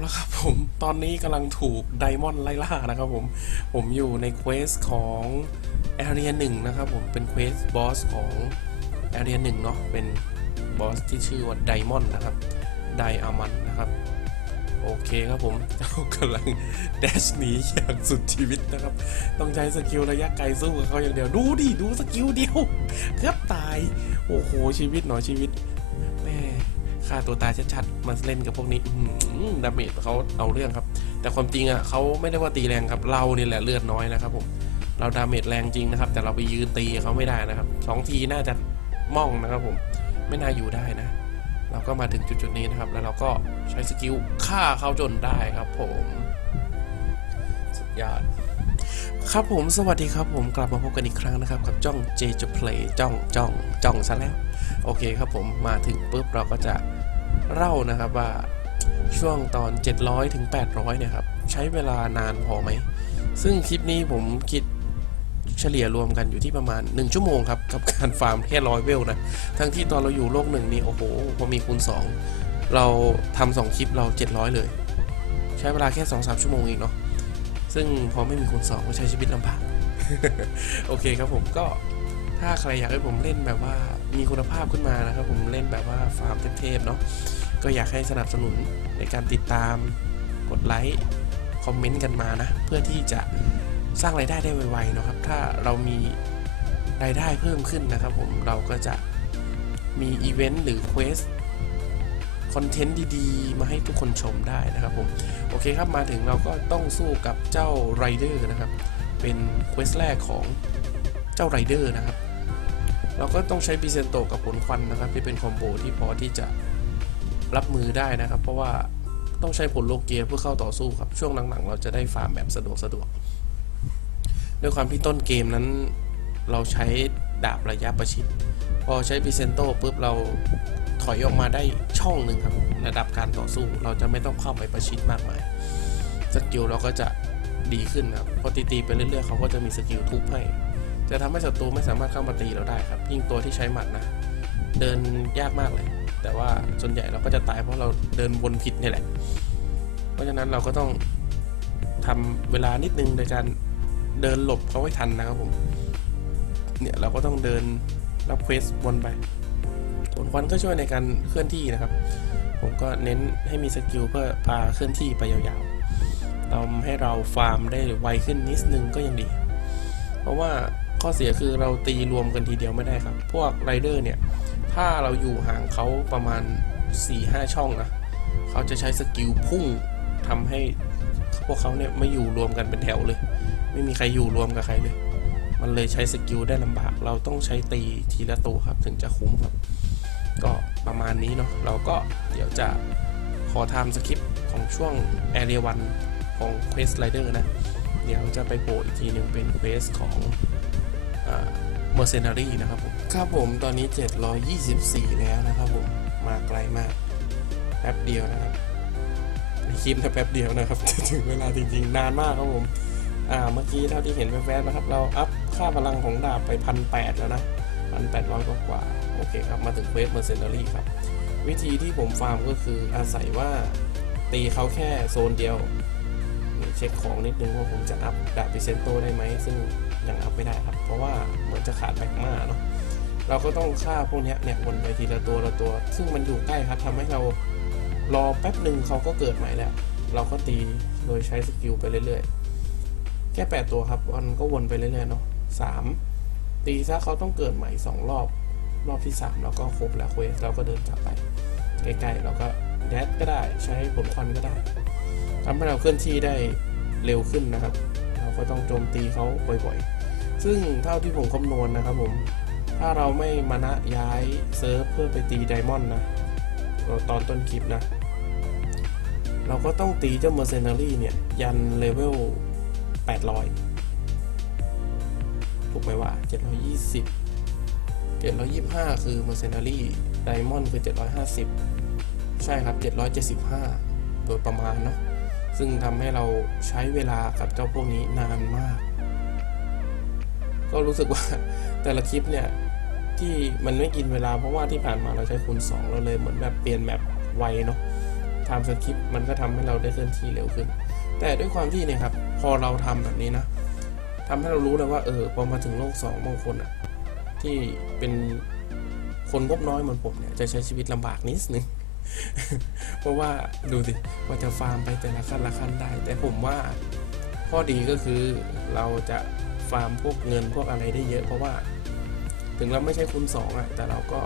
และครับผม ตอนนี้กำลังถูกไดมอนด์ไล่ล่านะครับผม ผมอยู่ในเควสของแอเรียหนึ่งนะครับผม เป็นเควสบอสของแอเรียหนึ่งเนาะ เป็นบอสที่ชื่อว่าไดมอนด์นะครับ ไดอามันนะครับ โอเคครับผมเรากำลังแดชหนีอย่างสุดชีวิตนะครับ ต้องใช้สกิลระยะไกลสู้กับเขาอย่างเดียว ดูดิ ดูสกิลเดียวเกือบตาย โอ้โห ชีวิตหนอชีวิต ฆ่าตัวตายชัดๆมาเล่นกับพวกนี้ดาเมจเขาเอาเรื่องครับ แต่ความจริงอะเขาไม่ได้ว่าตีแรงครับ เราเนี่แหละเลือดน้อยนะครับผมเราดาเมจแรงจริงนะครับ แต่เราไปยืนตีเขาไม่ได้นะครับสองทีน่าจะม่องนะครับผมไม่น่าอยู่ได้นะ เราก็มาถึงจุดๆนี้นะครับ แล้วเราก็ใช้สกิลฆ่าเขาจนได้ครับ ผมสุดยอดครับผมสวัสดีครับผมกลับมาพบกันอีกครั้งนะครับ กับจ้อง J จจะ play จ้องจ้องจ้องซะแล้ว โอเคครับผมมาถึงปุ๊บเราก็จะ เล่านะครับว่าช่วงตอน 700ถึง800 เนี่ยครับ ใช้เวลานานพอไหม ซึ่งคลิปนี้ผมคิดเฉลี่ยรวมกันอยู่ที่ประมาณ 1 ชั่วโมงครับ กับการฟาร์มแค่ร้อยเวลนะ ทั้งที่ตอนเราอยู่โลกหนึ่งนี่ โอ้โห พอมีคูณ 2 เราทำสองคลิปเรา 700 เลย ใช้เวลาแค่ 2-3 ชั่วโมงเองเนาะซึ่งพอไม่มีคูณ 2 ก็ใช้ชีวิตลำบาก โอเคครับผมก็ถ้าใครอยากให้ผมเล่นแบบว่ามีคุณภาพขึ้นมานะครับผมเล่นแบบว่าฟาร์มเทพๆเนาะ ก็อยากให้สนับสนุนในการติดตามกดไลค์คอมเมนต์กันมานะ เพื่อที่จะสร้างรายได้ได้ไวๆนะครับ ถ้าเรามีรายได้เพิ่มขึ้นนะครับผมเราก็จะมีอีเวนต์หรือเควสคอนเทนต์ดีๆ มาให้ทุกคนชมได้นะครับผม โอเคครับมาถึงเราก็ต้องสู้กับเจ้าไรเดอร์นะครับ เป็นเควสแรกของเจ้าไรเดอร์นะครับ เราก็ต้องใช้บิเซนโตกับผลควันนะครับ ที่เป็นคอมโบที่พอที่จะ รับมือได้นะครับ เพราะว่าต้องใช้ผลโลเกียเพื่อเข้าต่อสู้ครับ ช่วงหลังๆ เราจะได้ฟาร์มแบบสะดวกสะดวก ด้วยความที่ต้นเกมนั้น เราใช้ดาบระยะประชิด พอใช้บิเซนโตปุ๊บเราถอยออกมาได้ช่องหนึ่งครับ ระดับการต่อสู้เราจะไม่ต้องเข้าไปประชิดมากมายสกิลเราก็จะดีขึ้นครับพอตีๆไปเรื่อยๆเขาก็จะมีสกิลทุบให้จะทำให้ศัตรูไม่สามารถเข้ามาตีเราได้ครับ ยิ่งตัวที่ใช้หมัดนะ เดินยากมากเลย แต่ว่าส่วนใหญ่เราก็จะตายเพราะเราเดินวนผิดนี่แหละ เพราะฉะนั้นเราก็ต้องทำเวลานิดนึงในการเดินหลบเขาให้ทันนะครับผม เนี่ยเราก็ต้องเดินรับเควสวนไปผลควันก็ช่วยในการเคลื่อนที่นะครับ ผมก็เน้นให้มีสกิลเพื่อพาเคลื่อนที่ไปยาวๆทำให้เราฟาร์มได้ไวขึ้นนิดนึงก็ยังดี เพราะว่าข้อเสียคือเราตีรวมกันทีเดียวไม่ได้ครับ พวกไรเดอร์เนี่ย ถ้าเราอยู่ห่างเขาประมาณ 4-5 ช่องนะเขาจะใช้สกิลพุ่งทำให้พวกเขาเนี่ยไม่อยู่รวมกันเป็นแถวเลย ไม่มีใครอยู่รวมกับใครเลย มันเลยใช้สกิลได้ลำบาก เราต้องใช้ตีทีละตัวครับถึงจะคุ้มครับ ก็ประมาณนี้เนาะเราก็เดี๋ยวจะขอทำสคริปต์ของช่วง Area 1ของ Quest Rider นะ เดี๋ยวจะไปโผล่อีกทีหนึ่งเป็นเควสของ อร์เซนารีนะครับผม ครับผมตอนนี้ 724 แล้วนะครับผม มาไกลมาก แป๊บเดียวนะครับในคลิปนะแป๊บเดียวนะครับจะถึงเวลาจริงๆ นานมากครับผม อ่า เมื่อกี้เท่าที่เห็นแวบๆนะครับ เราอัพค่าพลังของดาบไปพันแแล้วนะพันแปดร้อยกว่าโอเคครับ มาถึงเควสเมอร์เซนารีครับ วิธีที่ผมฟาร์มก็คืออาศัยว่าตีเขาแค่โซนเดียว เช็คของนิดนึงว่าผมจะอัพดาบพิเซนโตได้ไหมซึ่งยังอัพไม่ได้ครับ เพราะว่าเหมือนจะขาดแบกมาเนาะเราก็ต้องฆ่าพวกนี้เนี่ยวนไปทีละตัวละตัว ซึ่งมันอยู่ใกล้ครับทำให้เรารอแป๊บหนึ่งเขาก็เกิดใหม่แล้ว เราก็ตีโดยใช้สกิลไปเรื่อยๆ แค่8ตัวครับมันก็วนไปเรื่อยๆเนาะสามตีซะเขาต้องเกิดใหม่ 2 รอบ รอบที่ 3 เราก็ครบแล้วเควสเราก็เดินกลับไป ใกล้ๆ เราก็แดดก็ได้ใช้ผลควันก็ได้ทำให้เราเคลื่อนที่ได้ เร็วขึ้นนะครับ เราก็ต้องโจมตีเขาบ่อยๆ ซึ่งเท่าที่ผมคำนวณนะครับผม ถ้าเราไม่มานะย้ายเซิร์ฟเพื่อไปตีไดมอนด์นะตอนต้นคลิปนะ เราก็ต้องตีเจ้าเมอร์เซนารีเนี่ย ยันเลเวล 800 ถูกไหมว่า 720 725 คือเมอร์เซนารีไดมอนด์คือ 750 ใช่ครับ 775 โดยประมาณเนาะ ซึ่งทำให้เราใช้เวลากับเจ้าพวกนี้นานมาก ก็รู้สึกว่าแต่ละคลิปเนี่ย ที่มันไม่กินเวลาเพราะว่าที่ผ่านมาเราใช้คูณ2เราเลยเหมือนแบบเปลี่ยนแมปไวเนาะทำสคริปต์มันก็ทำให้เราได้เคลื่อนที่เร็วขึ้น แต่ด้วยความที่เนี่ยครับ พอเราทำแบบนี้นะทำให้เรารู้เลยว่าเออพอมาถึงโลกสองบางคนอะที่เป็นคนงบน้อยเหมือนผมเนี่ยจะใช้ชีวิตลำบากนิดนึง เพราะว่าดูสิว่าจะฟาร์มไปแต่ละขั้นละขั้นได้ แต่ผมว่าข้อดีก็คือเราจะฟาร์มพวกเงินพวกอะไรได้เยอะ เพราะว่า ถึงเราไม่ใช่คูณสองอะแต่เราก็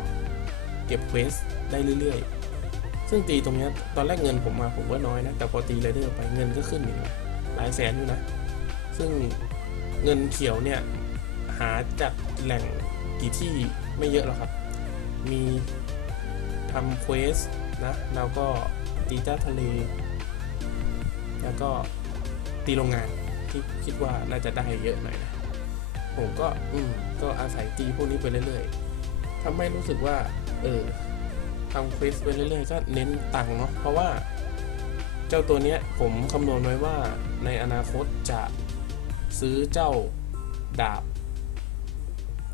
เก็บเควสได้เรื่อยๆ ซึ่งตีตรงนี้ตอนแรกเงินผมมาผมก็น้อยนะ แต่พอตีไรเดอร์ไปเงินก็ขึ้นอีกนะหลายแสนอยู่นะ ซึ่งเงินเขียวเนี่ย หาจากแหล่งกี่ที่ไม่เยอะหรอกครับ มีทำเควส นะแล้วก็ตีเจ้าทะเล แล้วก็ตีโรงงานที่คิดว่าน่าจะได้เยอะหน่อยนะผมก็อืมก็อาศัยตีพวกนี้ไปเรื่อยๆทำให้รู้สึกว่า เออทำควสไปเรื่อยๆ ก็เน้นตังค์เนาะเพราะว่า เจ้าตัวเนี้ยผมคำนวณไว้ว่าในอนาคตจะซื้อเจ้าดาบ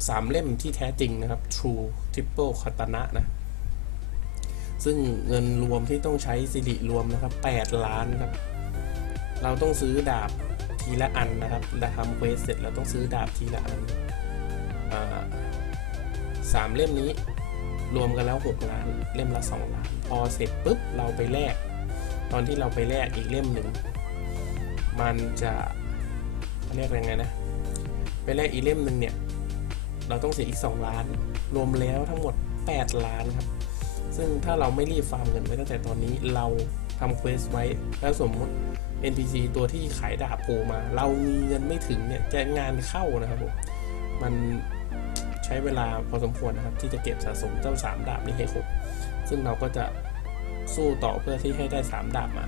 สามเล่มที่แท้จริงนะครับ True Triple Katana นะ ซึ่งเงินรวมที่ต้องใช้สิริรวมนะครับ 8 ล้านครับ เราต้องซื้อดาบทีละอันนะครับเราทำเควสเสร็จเราต้องซื้อดาบทีละอันสามเล่มนี้รวมกันแล้ว 6 ล้าน เล่มละ 2 ล้าน พอเสร็จปุ๊บเราไปแลก ตอนที่เราไปแลกอีกเล่มหนึ่ง มันจะเรียกยังไงนะ ไปแลกอีกเล่มหนึ่งเนี่ย เราต้องเสียอีก 2 ล้าน รวมแล้วทั้งหมด 8 ล้านครับ ซึ่งถ้าเราไม่รีบฟาร์มเงินไว้ตั้งแต่ตอนนี้เราทำเควสไว้ แล้วสมมติ NPC ตัวที่ขายดาบโผล่มา เรามีเงินไม่ถึงเนี่ยจะงานเข้านะครับผมมันใช้เวลาพอสมควรนะครับ ที่จะเก็บสะสมเจ้าสามดาบนี้ให้ครบซึ่งเราก็จะสู้ต่อเพื่อที่ให้ได้สามดาบมา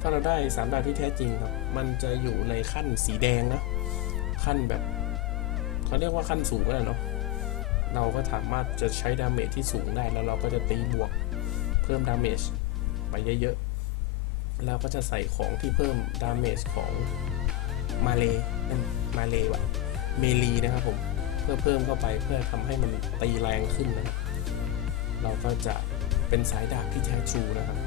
ถ้าเราได้สามดาบที่แท้จริงครับ มันจะอยู่ในขั้นสีแดงนะขั้นแบบเขาเรียกว่าขั้นสูงแล้วเนาะ เราก็สามารถจะใช้ดาเมจที่สูงได้แล้วเราก็จะตีบวกเพิ่มดาเมจไปเยอะๆแล้วก็จะใส่ของที่เพิ่มดาเมจของมาเลนั่นมาเลวะเมลีนะครับผมเพื่อเพิ่มเข้าไปเพื่อทำให้มันตีแรงขึ้นนะครับ เราก็จะเป็นสายดาบที่แท้ทรูนะครับ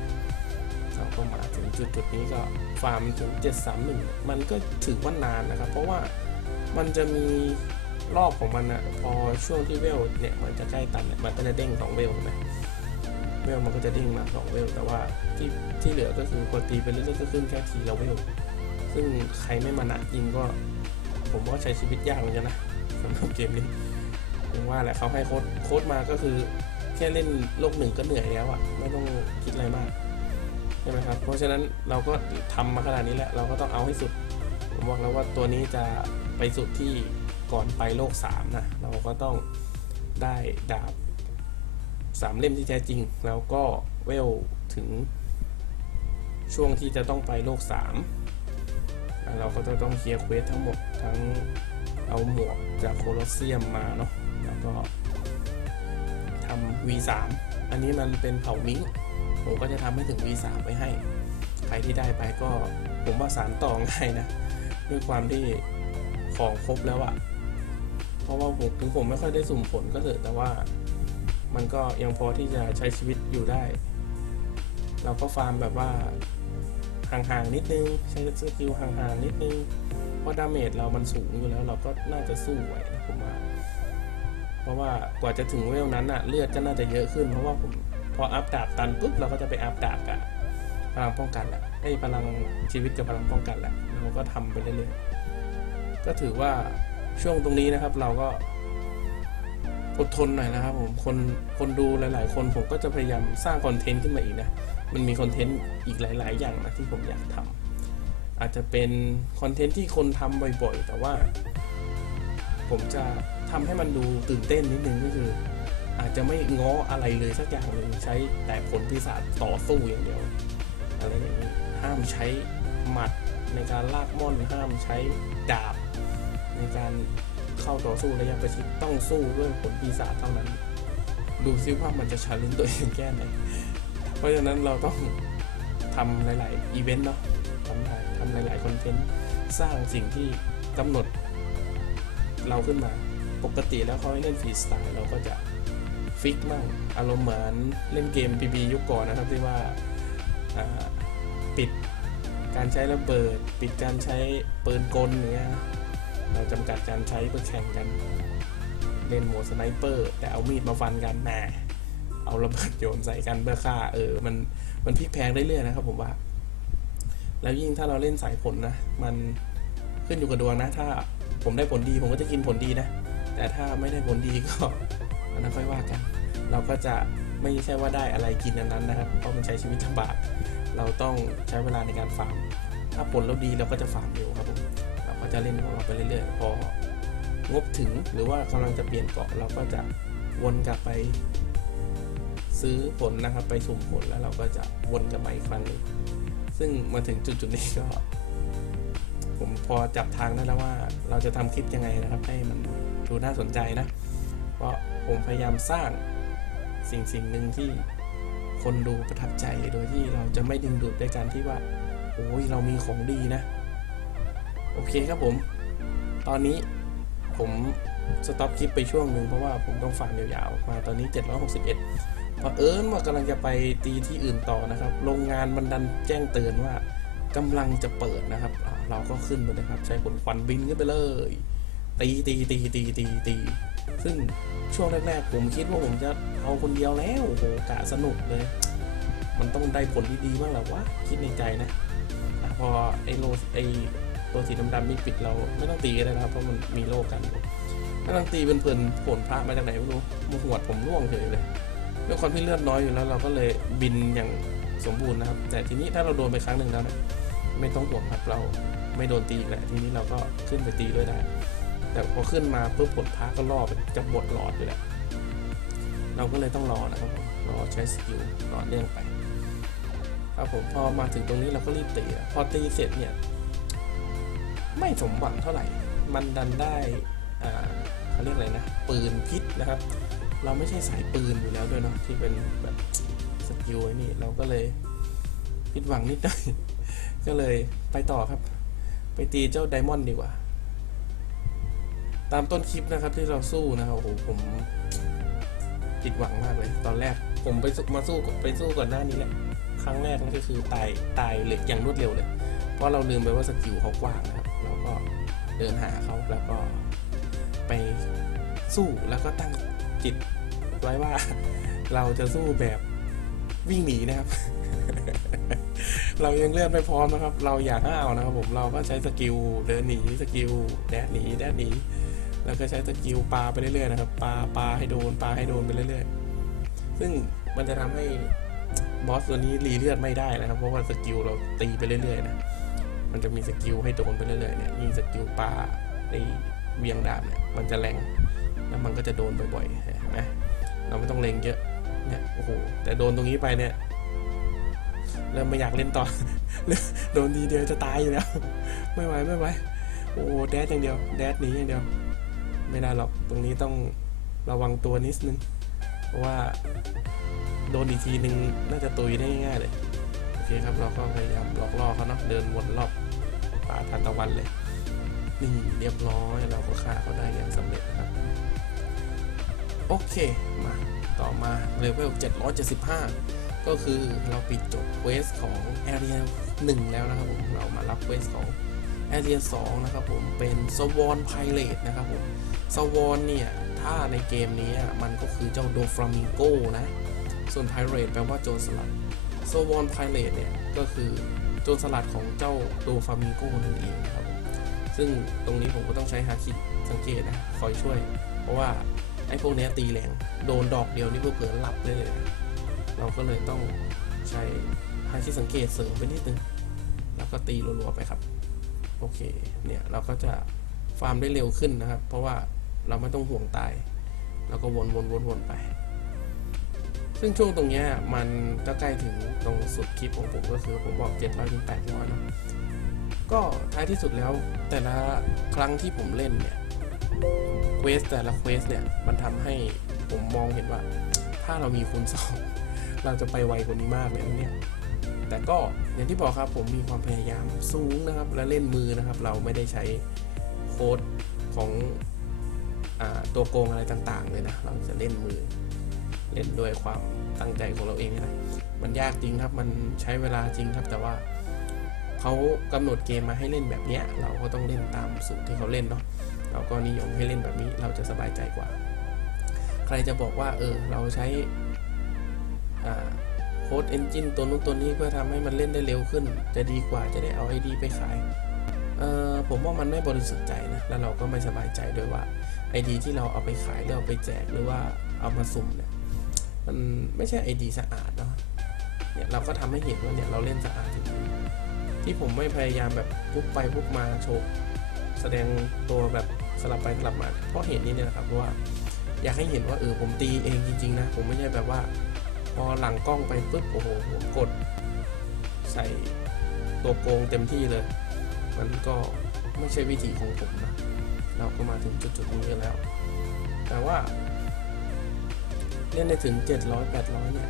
เราก็มาถึงจุดจุดนี้ก็ฟาร์มถึง731 มันก็ถือว่านานนะครับ เพราะว่ามันจะมี รอบของมันอะพอช่วงที่เวลเนี่ยมันจะใกล้ตันเนี่ยมันก็จะเด้งสองเวลใช่ไหมเวลมันก็จะเด้งมาสองเวล แต่ว่าที่ที่เหลือก็คือกดตีไปเรื่อยๆก็ขึ้นแค่ทีละเวล ซึ่งใครไม่มานะยิงก็ ผมว่าใช้ชีวิตยากเหมือนกันนะสำหรับเกมนี้ผมว่าแหละเขาให้โค้ดโค้ดมาก็คือแค่เล่นโลกหนึ่งก็เหนื่อยแล้วอะไม่ต้องคิดอะไรมากใช่ไหมครับเพราะฉะนั้นเราก็ทำมาขนาดนี้แล้วเราก็ต้องเอาให้สุดผมบอกแล้วว่าตัวนี้จะไปสุดที่ ก่อนไปโลก3นะเราก็ต้องได้ดาบสามเล่มที่แท้จริง แล้วก็เวลถึงช่วงที่จะต้องไปโลก 3 เราก็จะต้องเคลียร์เควสทั้งหมดทั้งเอาหมวกจากโคลอสเซียมมาเนาะแล้วก็ทำ V3 อันนี้มันเป็นเผ่ามิงผมก็จะทำให้ถึง V3 ไปให้ ใครที่ได้ไปก็ผมว่าสารต่อง่ายนะ ด้วยความที่ของครบแล้วอะ ราะว่าผมถึงผมไม่ค่อยได้สุ่มผลก็เถอะแต่ว่ามันก็ยังพอที่จะใช้ชีวิตอยู่ได้ เราก็ฟาร์มแบบว่าห่างๆนิดนึง ใช้สกิลห่างๆนิดนึง เพราะดาเมจเรามันสูงอยู่แล้ว เราก็น่าจะสู้ไหวนะผมว่า เพราะว่ากว่าจะถึงเวลนั้นอะเลือดก็น่าจะเยอะขึ้น เพราะว่าผมพออัพดาบตันปุ๊บเราก็จะไปอัพดาบกับพลังป้องกันแหละไอ้พลังชีวิตกับพลังป้องกันแหละเราก็ทำไปเรื่อยๆก็ถือว่า ช่วงตรงนี้นะครับเราก็อดทนหน่อยนะครับผมคนคนดูหลาย ๆ คนผมก็จะพยายามสร้างคอนเทนต์ขึ้นมาอีกนะ มันมีคอนเทนต์อีกหลาย ๆ อย่างนะที่ผมอยากทำอาจจะเป็นคอนเทนต์ที่คนทำบ่อย ๆ แต่ว่า ผมจะทำให้มันดูตื่นเต้นนิดนึงก็คือ อาจจะไม่ง้ออะไรเลยสักอย่างหนึ่งใช้แต่ผลปีศาจต่อสู้อย่างเดียวอะไรอย่างนี้ห้ามใช้หมัดในการลากม่อนห้ามใช้ดาบ ในการเข้าต่อสู้ระยะประชิดต้องสู้ด้วยผลปีศาจเท่านั้น ดูซิว่ามันจะชาเลนตัวเองแค่ไหนเพราะฉะนั้นเราต้องทำหลาย ๆ อีเวนต์เนาะทำหลายทำหลาย ๆ คอนเทนต์ สร้างสิ่งที่กำหนด เราขึ้นมา ปกติแล้วเขาให้เล่นฟรีสไตล์เราก็จะฟิกมั่งอารมณ์เหมือนเล่นเกม PB ยุคก่อนนะครับที่ว่าอ่าปิดการใช้ระเบิด ปิดการใช้ปืนกลอย่างเงี้ย เราจำกัดการใช้เพื่อแข่งกัน เล่นโหมดสไนเปอร์ แต่เอามีดมาฟันกันแหมเอาระเบิดโยนใส่กันเพื่อฆ่าเออมันมันพลิกแพลงได้เรื่อยนะครับผมว่า แล้วยิ่งถ้าเราเล่นสายผลนะ มันขึ้นอยู่กับดวงนะ ถ้าผมได้ผลดีผมก็จะกินผลดีนะ แต่ถ้าไม่ได้ผลดีก็อันนั้นค่อยว่ากัน เราก็จะไม่ใช่ว่าได้อะไรกินอันนั้นนะครับ เพราะมันใช้ชีวิตลำบาก เราต้องใช้เวลาในการฟาร์ม ถ้าผลเราดีเราก็จะฟาร์มเร็วครับผม จะเล่นของเราไปเรื่อยๆพองบถึงหรือว่ากำลังจะเปลี่ยนเกาะเราก็จะวนกลับไป ซื้อผลนะครับ ไปสุ่มผลแล้วเราก็จะวนกลับมาอีกครั้งหนึงซึ่งมาถึงจุดๆนี้ก็ ผมพอจับทางได้แล้วว่าเราจะทำคลิปยังไงนะครับ ให้มันดูน่าสนใจนะ เพราะผมพยายามสร้างสิ่งสิ่งหนึ่งที่คนดูประทับใจโดยที่เราจะไม่ดึงดูดด้วยการที่ว่าโอ้ยเรามีของดีนะ อเคครับผม ตอนนี้ผมสต็อปคลิปไปช่วงหนึ่งเพราะว่าผมต้องฟังยาวๆ มาตอนนี้ 761พอเอิญว่ากำลังจะไปตีที่อื่นต่อนะครับ โรงงานมันดันแจ้งเตือนว่ากำลังจะเปิดนะครับ เราก็ขึ้นไปเลยครับ ใช้ผลควันบินขึ้นไปเลย ตีตีตีตีตีตีซึ่งช่วงแรกๆผมคิดว่าผมจะเอาคนเดียวแล้วโอ้โหกะสนุกเลย มันต้องได้ผลที่ดีบ้างแหละวะคิดในใจนะ พอไอโลไอ ตัวสีดำๆนี่ปิดเราไม่ต้องตีก็ได้นะครับ เพราะมันมีโลกันอยู่กำลังตีเป็นเพลินผลพระมาจากไหนไม่รู้มาหวดผมร่วงเฉยเลยด้วยความที่เลือดน้อยอยู่แล้วเราก็เลยบินอย่างสมบูรณ์นะครับ แต่ทีนี้ถ้าเราโดนไปครั้งหนึ่งแล้วไม่ต้องห่วงครับเราไม่โดนตีอีกแหละทีนี้เราก็ขึ้นไปตีด้วยได้ แต่พอขึ้นมาปุ๊บผลพระก็ล่อไปจะบดหลอดอยู่แล้วเราก็เลยต้องรอนะครับรอใช้สกิลต่อเนื่องไปครับผมพอมาถึงตรงนี้เราก็รีบตีพอตีเสร็จเนี่ย ไม่สมหวังเท่าไหร่ มันดันได้เขาเรียกอะไรนะ ปืนพิษนะครับ เราไม่ใช่สายปืนอยู่แล้วด้วยเนาะที่เป็นแบบสกิลไอ้นี่เราก็เลยผิดหวังนิดหน่อยก็เลยไปต่อครับ ไปตีเจ้าไดมอนด์ดีกว่า ตามต้นคลิปนะครับที่เราสู้นะครับโอ้โหผมผิดหวังมากเลย ตอนแรกผมไปมาสู้ไปสู้ก่อนหน้านี้แหละครั้งแรกนั่นก็คือตายตายเลยอย่างรวดเร็วเลย เพราะเราลืมไปว่าสกิลเขากว้างนะครับ เดินหาเขาแล้วก็ไปสู้แล้วก็ตั้งจิตไว้ว่าเราจะสู้แบบวิ่งหนีนะครับ เรายังเลือกไม่พร้อมนะครับ เราอยากห้าวนะครับผมเราก็ใช้สกิลเดินหนีสกิลแดดหนีแดดหนีแล้วก็ใช้สกิลปาไปเรื่อยๆนะครับปาปาให้โดนปาให้โดนไปเรื่อยๆ ซึ่งมันจะทำให้บอสตัวนี้รีเลือดไม่ได้นะครับ เพราะว่าสกิลเราตีไปเรื่อยๆนะ มันจะมีสกิลให้โดนไปเรื่อยๆเนี่ยยิงสกิลปลาไอเวียงดาบเนี่ยมันจะแรงแล้วมันก็จะโดนบ่อยๆเห็นไหมเราไม่ต้องเล็งเยอะเนี่ยโอ้โหแต่โดนตรงนี้ไปเนี่ยเริ่มไม่อยากเล่นต่อ โดนทีเดียวจะตายอยู่แล้ว ไม่ไหวไม่ไหวโอ้โหแดดอย่างเดียว แดดหนีอย่างเดียว ไม่ได้หรอก ตรงนี้ต้องระวังตัวนิดนึง เพราะว่า โดนอีกทีหนึ่งน่าจะตุยได้ง่ายๆเลย คครับเราก็พยายามหลอกล่อเขาเนาะเดินวนรอบป่าทานตะวันเลย นี่เรียบร้อยเราก็ฆ่าเขาได้อย่างสำเร็จนะครับ โอเคมาต่อมาเลเวล 775 ก็คือเราปิดจบเวสของ Area 1แล้วนะครับผมเรามารับเวสของ Area 2นะครับผมเป็นสวอนไพเรตนะครับผมสวอนเนี่ย ถ้าในเกมนี้มันก็คือเจ้าโดฟลามิงโกนะ ส่วน Pirate แปลว่าโจรสลัด โซวอน Pirate เนี่ย ก็คือโจรสลัดของเจ้าโดฟามิงโกนั่นเองครับ ซึ่งตรงนี้ผมก็ต้องใช้ฮาคิสังเกตนะ คอยช่วย เพราะว่าไอ้พวกนี้ตีแรง โดนดอกเดียวนี่เพื่อหลับได้เลย เราก็เลยต้องใช้ฮาคิสังเกตเสริมไปนิดนึง แล้วก็ตีรัวๆไปครับ โอเค เนี่ยเราก็จะฟาร์มได้เร็วขึ้นนะครับ เพราะว่าเราไม่ต้องห่วงตาย แล้วก็วนๆๆๆไป ซึ่งช่วงตรงเนี้ยมันก็ใกล้ถึงตรงสุดคลิปของผมก็คือผมบอก700ถึง800เนอะก็ท้ายที่สุดแล้วแต่ละครั้งที่ผมเล่นเนี่ยเควสแต่ละเควสเนี่ยมันทำให้ผมมองเห็นว่า ถ้าเรามีคูณสองเราจะไปไวกว่านี้มากเลยนเนี่ยแต่ก็อย่างที่บอกครับผมมีความพยายามสูงนะครับ และเล่นมือนะครับ เราไม่ได้ใช้โค้ดของอตัวโกงอะไรต่างๆเลยนะ เราจะเล่นมือ เล่นด้วยความตั้งใจของเราเองนะมันยากจริงครับมันใช้เวลาจริงครับแต่ว่าเขากำหนดเกมมาให้เล่นแบบเนี้ยเราก็ต้องเล่นตามสูตรที่เขาเล่นเนาะเราก็นิยมให้เล่นแบบนี้เราจะสบายใจกว่า ใครจะบอกว่าเออเราใช้โค้ดเอนจินตัวนู้นตัวนี้เพื่อทำให้มันเล่นได้เร็วขึ้น จะดีกว่าจะได้เอาไอดีไปขายเออผมว่ามันไม่บริสุทธิ์ใจนะ แล้วเราก็ไม่สบายใจด้วยว่าไอดีที่เราเอาไปขายหรือเอาไปแจกหรือว่าเอามาสุ่มเนี่ย มันไม่ใช่ไอดีสะอาดเนาะเนี่ยเราก็ทำให้เห็นว่าเนี่ยเราเล่นสะอาดจริงๆที่ผมไม่พยายามแบบพุกไปพุกมาโชว์แสดงตัวแบบสลับไปสลับมา เพราะเห็นนี่เนี่ยนะครับเพราะว่า อยากให้เห็นว่าเออผมตีเองจริงๆนะผมไม่ใช่แบบว่า พอหลังกล้องไปปุ๊บโอ้โหผมกด ใส่ตัวโกงเต็มที่เลย มันก็ไม่ใช่วิธีของผมนะเราก็มาถึงจุดๆนี้แล้ว แต่ว่า เล่นได้ถึง 700 800 เนี่ย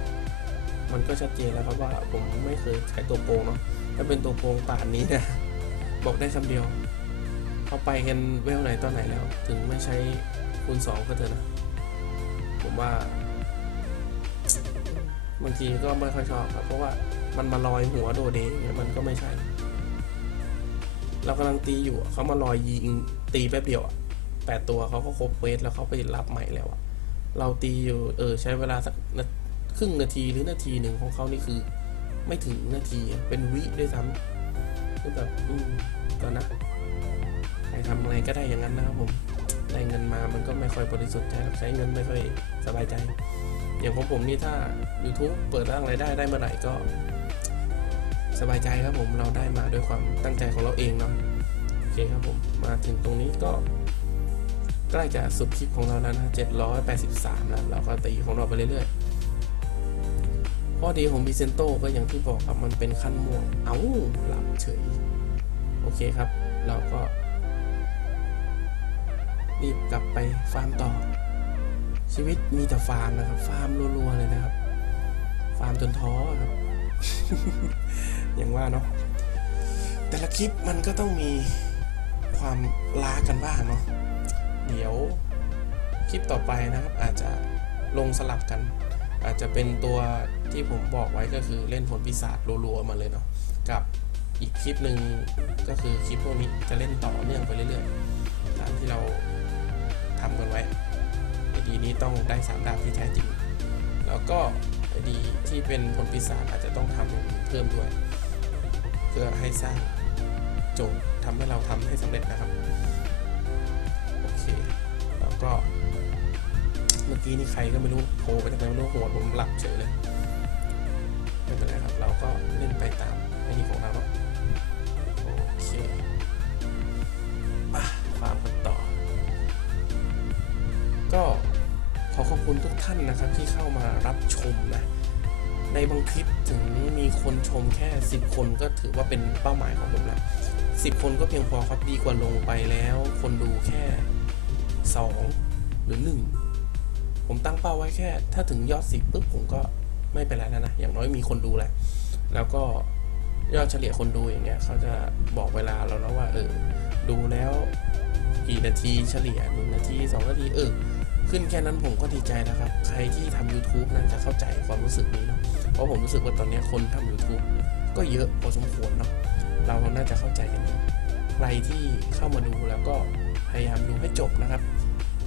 มันก็ชัดเจนแล้วครับว่าผมไม่เคยใช้ตัวโกงเนาะถ้าเป็นตัวโกงป่านนี้นะบอกได้คำเดียวเขาไปกันเวลไหนตอนไหนแล้ว ถึงไม่ใช้คูณสองก็เถอะนะ ผมว่าบางทีก็ไม่ค่อยชอบครับ เพราะว่ามันมาลอยหัวโดเดเนี่ยมันก็ไม่ใช่ เรากำลังตีอยู่เขามาลอยยิงตีแป๊บเดียวอะแปดตัวเขาก็ครบเวทแล้วเขาไปรับใหม่แล้วอะ เราตีอยู่เออใช้เวลาสักครึ่งนาทีหรือนาทีหนึ่งของเขานี่คือ ไม่ถึงนาทีเป็นวิด้วยซ้ำคือแบบอืมก็นะใครทำอะไรก็ได้อย่างนั้นนะครับผมได้เงินมามันก็ไม่ค่อยบริสุทธิ์ใจใช้เงินไม่ค่อยสบายใจ อย่างของผมนี่ถ้า YouTube เปิดร่างรายได้ได้เมื่อไหร่ก็ สบายใจครับผมเราได้มาด้วยความตั้งใจของเราเองเนาะโอเคครับผมมาถึงตรงนี้ก็ ใกล้จะสุดคลิปของเราแล้วนะ783 แล้ว เราก็ตีของเราไปเรื่อยๆ ข้อดีของบิเซนโตก็อย่างที่บอกครับมันเป็นขั้นม่วง เอ้าหลับเฉย โอเคครับ เราก็ รีบกลับไปฟาร์มต่อ ชีวิตมีแต่ฟาร์มนะครับ ฟาร์มรัวๆเลยนะครับ ฟาร์มจนท้อครับ อย่างว่าเนาะ แต่ละคลิปมันก็ต้องมีความล้ากันบ้างเนาะ เดี๋ยวคลิปต่อไปนะครับ อาจจะลงสลับกัน อาจจะเป็นตัวที่ผมบอกไว้ก็คือเล่นผลปีศาจรัวๆมาเลยเนาะกับอีกคลิปหนึ่งก็คือคลิปพวกนี้จะเล่นต่อเนื่องไปเรื่อยๆตามที่เราทำกันไว้ไอดีนี้ต้องได้สามดาวที่แท้จริง แล้วก็ไอดีที่เป็นผลปีศาจอาจจะต้องทำเพิ่มด้วย เพื่อให้สร้างโจทย์ทำให้เราทำให้สำเร็จนะครับ ก็ เมื่อกี้นี่ใครก็ไม่รู้โทรไปจากไหนไม่รู้หัวผมหลับเฉยเลยไม่เป็นไรครับ เราก็เล่นไปตามไอ้นี่ของเราเนาะโอเคมาฟาร์มกันต่อ ก็ขอขอบคุณทุกท่านนะครับที่เข้ามารับชมนะในบางคลิปถึงมีคนชมแค่ 10 คนก็ถือว่าเป็นเป้าหมายของผมแล้ว10 คนก็เพียงพอครับดีกว่าลงไปแล้ว คนดูแค่ 2 หรือ 1 ผมตั้งเป้าไว้แค่ ถ้าถึงยอด 10ปุ๊บผมก็ไม่เป็นไรแล้วนะ อย่างน้อยมีคนดูแหละ แล้วก็ยอดเฉลี่ยคนดูอย่างเงี้ยเขาจะบอกเวลาเราแล้วว่า เออ ดูแล้วกี่นาทีเฉลี่ยหนึ่งนาทีสองนาทีเออ ขึ้นแค่นั้นผมก็ดีใจแล้วครับ ใครที่ทำ YouTube น่าจะเข้าใจความรู้สึกนี้เนาะเพราะผมรู้สึกว่าตอนนี้คนทำ YouTube ก็เยอะพอสมควรเนาะเราน่าจะเข้าใจกันใครที่เข้ามาดูแล้วก็พยายามดูให้จบนะครับ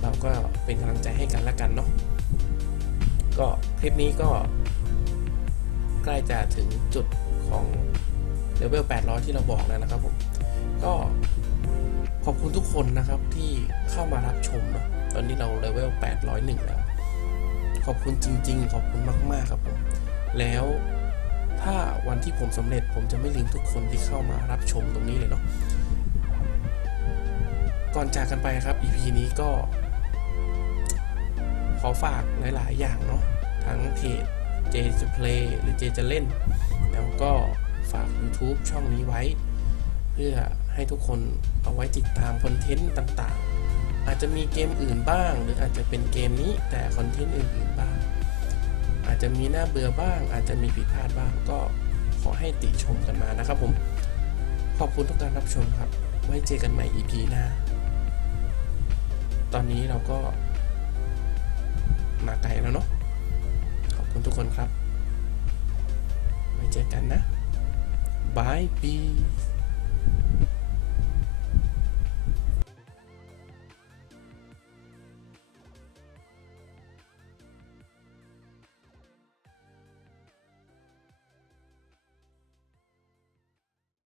เราก็เป็นกำลังใจให้กันและกันเนาะก็คลิปนี้ก็ ใกล้จะถึงจุดของเลเวล800 ที่เราบอกแล้วนะครับผมก็ขอบคุณทุกคนนะครับที่เข้ามารับชมเนาะตอนนี้เราเลเวล801 แล้ว ขอบคุณจริง ๆ ขอบคุณมากๆครับผมแล้วถ้าวันที่ผมสำเร็จผมจะไม่ลืมทุกคนที่เข้ามารับชมตรงนี้เลยเนาะก่อนจากกันไปครับ EP นี้ก็ อฝากหลาย ๆ อย่างเนาะทั้งเพจ J จะ Play หรือ J จะเล่น แล้วก็ฝาก YouTube ช่องนี้ไว้ เพื่อให้ทุกคนเอาไว้ติดตามคอนเทนต์ต่าง ๆ อาจจะมีเกมอื่นบ้าง หรืออาจจะเป็นเกมนี้แต่คอนเทนต์อื่น ๆ บ้าง อาจจะมีหน้าเบื่อบ้าง อาจจะมีผิดพลาดบ้างก็ขอให้ติชมกันมานะครับผม ขอบคุณทุกการรับชมครับ ไว้เจอกันใหม่ EP หน้า ตอนนี้เราก็ มาไกลแล้วเนาะ ขอบคุณทุกคนครับ ไว้เจอกันนะบายปี